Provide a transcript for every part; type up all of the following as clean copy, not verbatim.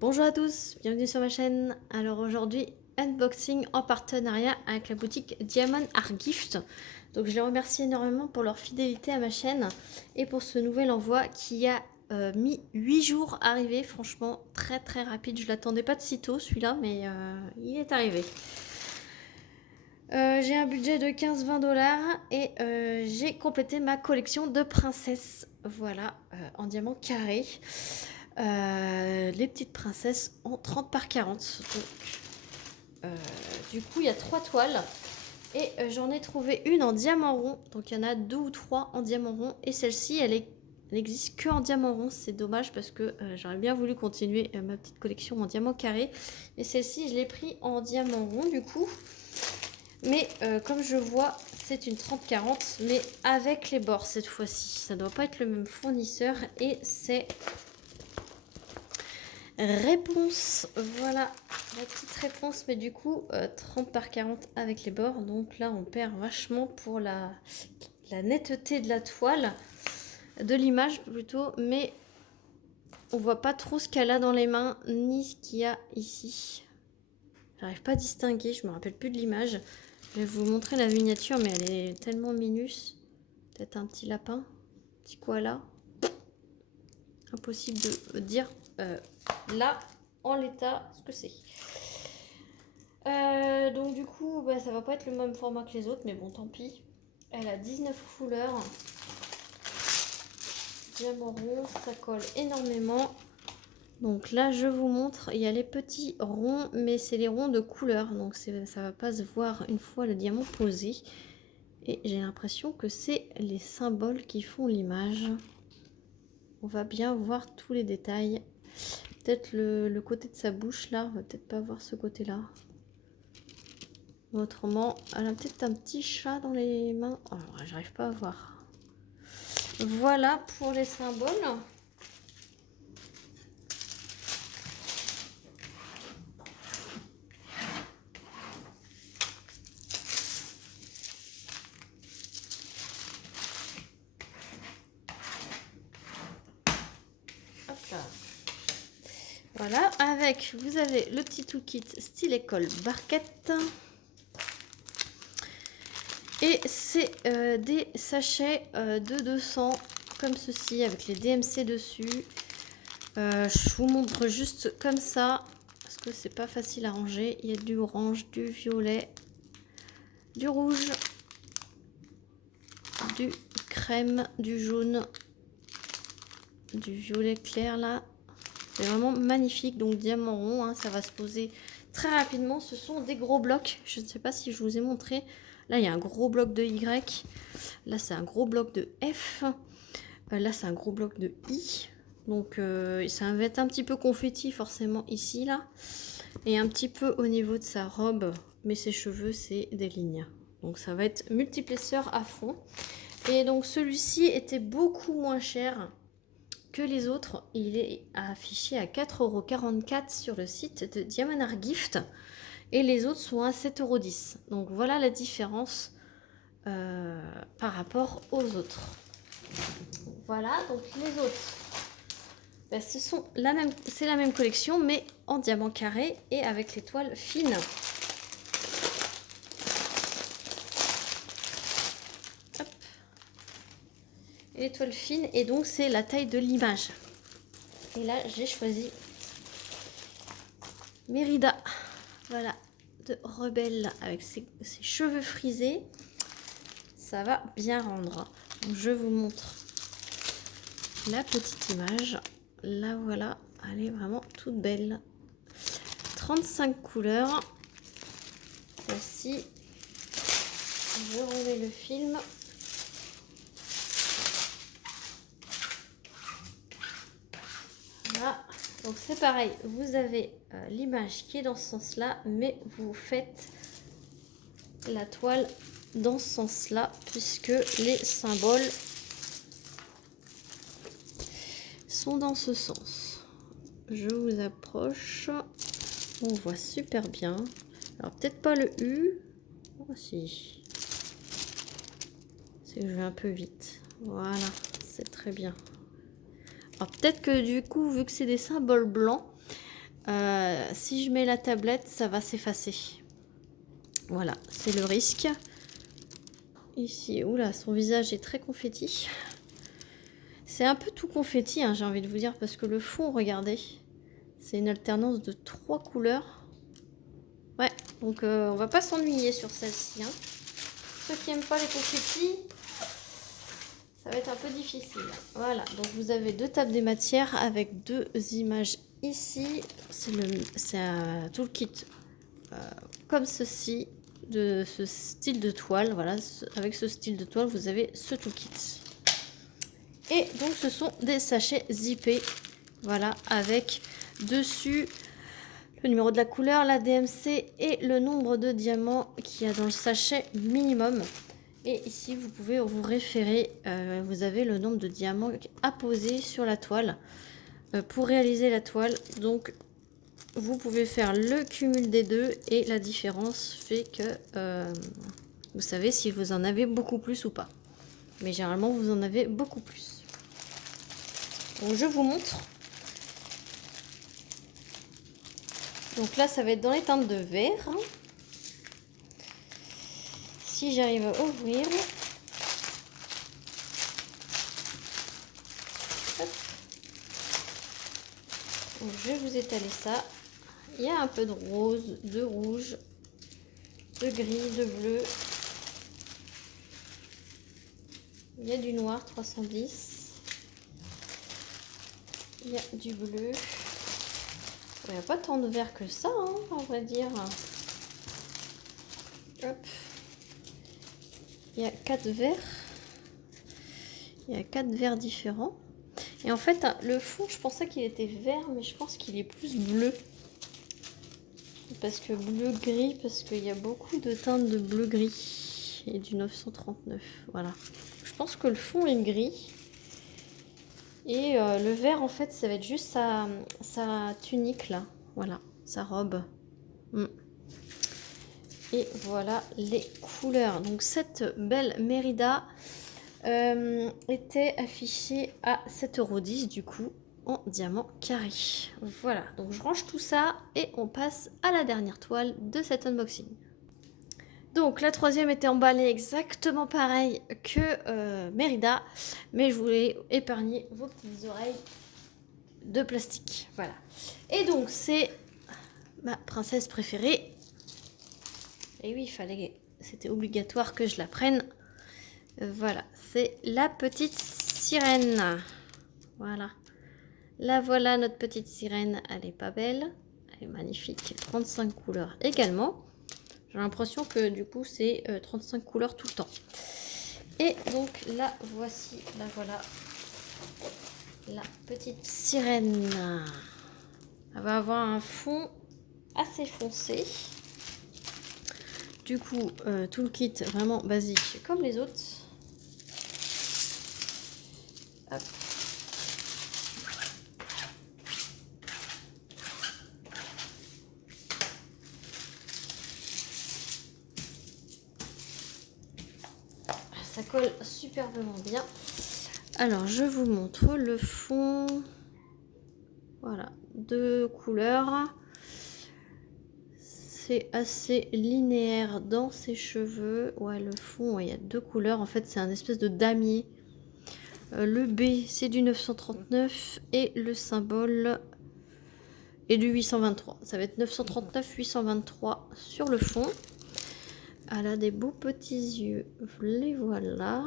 Bonjour à tous, bienvenue sur ma chaîne. Alors aujourd'hui, unboxing en partenariat avec la boutique Diamond Art Gift. Donc je les remercie énormément pour leur fidélité à ma chaîne et pour ce nouvel envoi qui a mis 8 jours à arriver. Franchement, très rapide. Je l'attendais pas de sitôt celui-là, mais il est arrivé. J'ai un budget de 15-20 $ et j'ai complété ma collection de princesses. Voilà, en diamant carré. Les petites princesses en 30 par 40. Donc, du coup, il y a 3 toiles. Et j'en ai trouvé une en diamant rond. Donc, il y en a 2 ou 3 en diamant rond. Et celle-ci, elle n'existe que en diamant rond. C'est dommage parce que j'aurais bien voulu continuer ma petite collection en diamant carré. Et celle-ci, je l'ai pris en diamant rond, du coup. Mais comme je vois, c'est une 30-40, mais avec les bords cette fois-ci. Ça ne doit pas être le même fournisseur. Et c'est réponse. Voilà la petite réponse. Mais du coup, 30 par 40 avec les bords. Donc là, on perd vachement pour la netteté de la toile. De l'image plutôt. Mais on voit pas trop ce qu'elle a dans les mains, ni ce qu'il y a ici. J'arrive pas à distinguer, je me rappelle plus de l'image. Je vais vous montrer la miniature, mais elle est tellement minus. Peut-être un petit lapin, un petit koala. Impossible de dire là, en l'état, ce que c'est. Donc du coup, bah, ça va pas être le même format que les autres, mais bon, tant pis. Elle a 19 couleurs. Diamant rond, ça colle énormément. Donc là, je vous montre, il y a les petits ronds, mais c'est les ronds de couleur. Donc ça va pas se voir une fois le diamant posé. Et j'ai l'impression que c'est les symboles qui font l'image. On va bien voir tous les détails. Peut-être le côté de sa bouche là, on va peut-être pas voir ce côté-là. Autrement, elle a peut-être un petit chat dans les mains. Oh, j'arrive pas à voir. Voilà pour les symboles. Hop là. Voilà, avec, vous avez le petit toolkit style école barquette. Et c'est des sachets de 200 comme ceci avec les DMC dessus. Je vous montre juste comme ça parce que c'est pas facile à ranger. Il y a du orange, du violet, du rouge, du crème, du jaune, du violet clair là. C'est vraiment magnifique. Donc diamant rond, hein, ça va se poser très rapidement. Ce sont des gros blocs. Je ne sais pas si je vous ai montré. Là, il y a un gros bloc de Y. Là, c'est un gros bloc de F. Là, c'est un gros bloc de I. Donc, ça va être un petit peu confetti forcément ici, là. Et un petit peu au niveau de sa robe. Mais ses cheveux, c'est des lignes. Donc, ça va être multiplesseur à fond. Et donc, celui-ci était beaucoup moins cher que les autres. Il est affiché à 4,44 € sur le site de Diamond Art Gift. Et les autres sont à 7,10 €. Donc, voilà la différence par rapport aux autres. Voilà, donc les autres, ben, c'est la même collection, mais en diamant carré et avec les toiles fines. Hop. Et les toiles fines, et donc c'est la taille de l'image. Et là, j'ai choisi Mérida, voilà, de Rebelle, avec ses cheveux frisés. Ça va bien rendre. Donc, je vous montre la petite image. La voilà, elle est vraiment toute belle. 35 couleurs. Voici. Je remets le film. Voilà. Donc c'est pareil, vous avez l'image qui est dans ce sens-là, mais vous faites la toile dans ce sens-là, puisque les symboles sont dans ce sens. Je vous approche. On voit super bien. Alors peut-être pas le U. Oh, si. C'est que je vais un peu vite. Voilà, c'est très bien. Alors peut-être que du coup, vu que c'est des symboles blancs, si je mets la tablette, ça va s'effacer. Voilà, c'est le risque. Ici, oula, son visage est très confetti. C'est un peu tout confetti, hein, j'ai envie de vous dire, parce que le fond, regardez, c'est une alternance de 3 couleurs. Ouais, donc on va pas s'ennuyer sur celle-ci. Hein. Ceux qui n'aiment pas les confettis, ça va être un peu difficile. Voilà, donc vous avez 2 tables des matières avec 2 images ici. C'est un toolkit comme ceci, de ce style de toile. Voilà, avec ce style de toile, vous avez ce toolkit. Et donc ce sont des sachets zippés. Voilà, avec dessus le numéro de la couleur, la DMC et le nombre de diamants qu'il y a dans le sachet minimum. Et ici, vous pouvez vous référer, vous avez le nombre de diamants à poser sur la toile pour réaliser la toile. Donc, vous pouvez faire le cumul des deux et la différence fait que vous savez si vous en avez beaucoup plus ou pas. Mais généralement, vous en avez beaucoup plus. Donc, je vous montre. Donc là, ça va être dans les teintes de vert. Si j'arrive à ouvrir. Hop. Donc, je vais vous étaler ça. Il y a un peu de rose, de rouge, de gris, de bleu. Il y a du noir 310. Il y a du bleu. Il n'y a pas tant de vert que ça, hein, on va dire. Hop. Il y a 4 verts. Il y a 4 verts différents. Et en fait, le fond, je pensais qu'il était vert, mais je pense qu'il est plus bleu. Parce que bleu-gris, parce qu'il y a beaucoup de teintes de bleu-gris. Et du 939, voilà. Je pense que le fond est gris. Et le vert, en fait, ça va être juste sa tunique, là. Voilà, sa robe. Et voilà les couleurs. Donc, cette belle Mérida était affichée à 7,10 € du coup, en diamant carré. Voilà, donc je range tout ça et on passe à la dernière toile de cet unboxing. Donc la troisième était emballée exactement pareil que Mérida, mais je voulais épargner vos petites oreilles de plastique. Voilà. Et donc c'est ma princesse préférée. Et oui, c'était obligatoire que je la prenne. Voilà, c'est la petite sirène. Voilà. Là voilà notre petite sirène, elle est pas belle, elle est magnifique, 35 couleurs également. J'ai l'impression que du coup c'est 35 couleurs tout le temps. Et donc là voici, là voilà, la petite sirène. Elle va avoir un fond assez foncé. Du coup, tout le kit vraiment basique comme les autres. Hop. Ça colle superbement bien. Alors, je vous montre le fond. Voilà, 2 couleurs. C'est assez linéaire dans ses cheveux. Ouais, le fond, ouais, il y a 2 couleurs. En fait, c'est un espèce de damier. Le B, c'est du 939 et le symbole est du 823. Ça va être 939, 823 sur le fond. Elle a des beaux petits yeux. Les voilà.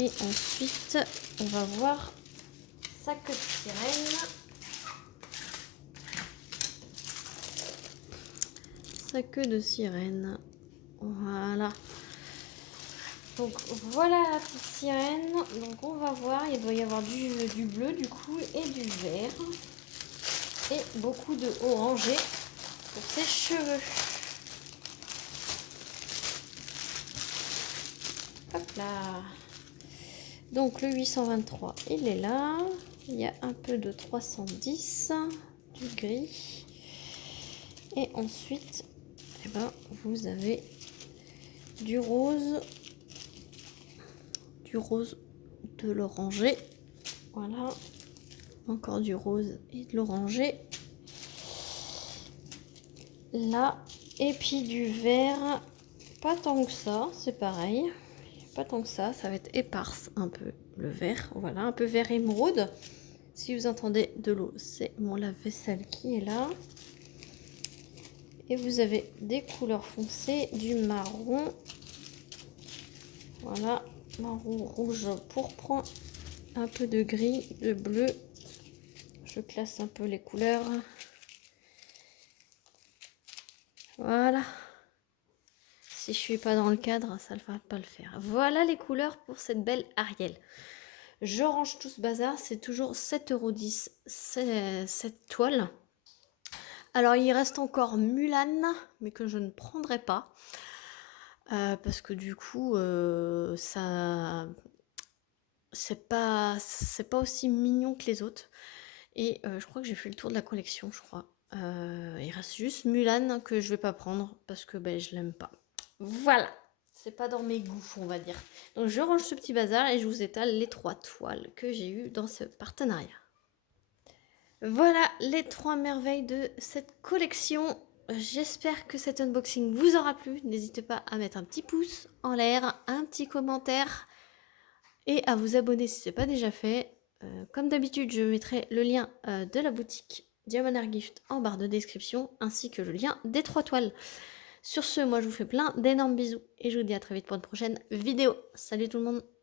Et ensuite, on va voir sa queue de sirène. Sa queue de sirène. Voilà. Donc voilà la petite sirène. Donc on va voir, il doit y avoir du bleu du coup et du vert. Et beaucoup de orangé pour ses cheveux. Hop là. Donc le 823, il est là. Il y a un peu de 310, du gris. Et ensuite, eh ben, vous avez du rose, de l'orangé. Voilà. Encore du rose et de l'orangé. là. Et puis du vert, pas tant que ça, c'est pareil. Pas tant que ça va être éparse un peu le vert. Voilà, un peu vert émeraude. Si vous entendez de l'eau, c'est mon lave-vaisselle qui est là. Et vous avez des couleurs foncées, du marron. Voilà, marron, rouge, pourpre, un peu de gris, de bleu. Je classe un peu les couleurs. Voilà. Si je suis pas dans le cadre, ça ne va pas le faire. Voilà les couleurs pour cette belle Ariel. Je range tout ce bazar, c'est toujours 7,10 €, cette toile. Alors il reste encore Mulan, mais que je ne prendrai pas. Parce que du coup, ça c'est pas aussi mignon que les autres. Et je crois que j'ai fait le tour de la collection, je crois. Il reste juste Mulan que je vais pas prendre parce que ben, je l'aime pas. Voilà, c'est pas dans mes goûts, on va dire. Donc je range ce petit bazar et je vous étale les 3 toiles que j'ai eues dans ce partenariat. Voilà les 3 merveilles de cette collection. J'espère que cet unboxing vous aura plu. N'hésitez pas à mettre un petit pouce en l'air, un petit commentaire et à vous abonner si ce n'est pas déjà fait. Comme d'habitude, je mettrai le lien de la boutique Diamond Art Gift en barre de description ainsi que le lien des 3 toiles. Sur ce, moi je vous fais plein d'énormes bisous et je vous dis à très vite pour une prochaine vidéo. Salut tout le monde!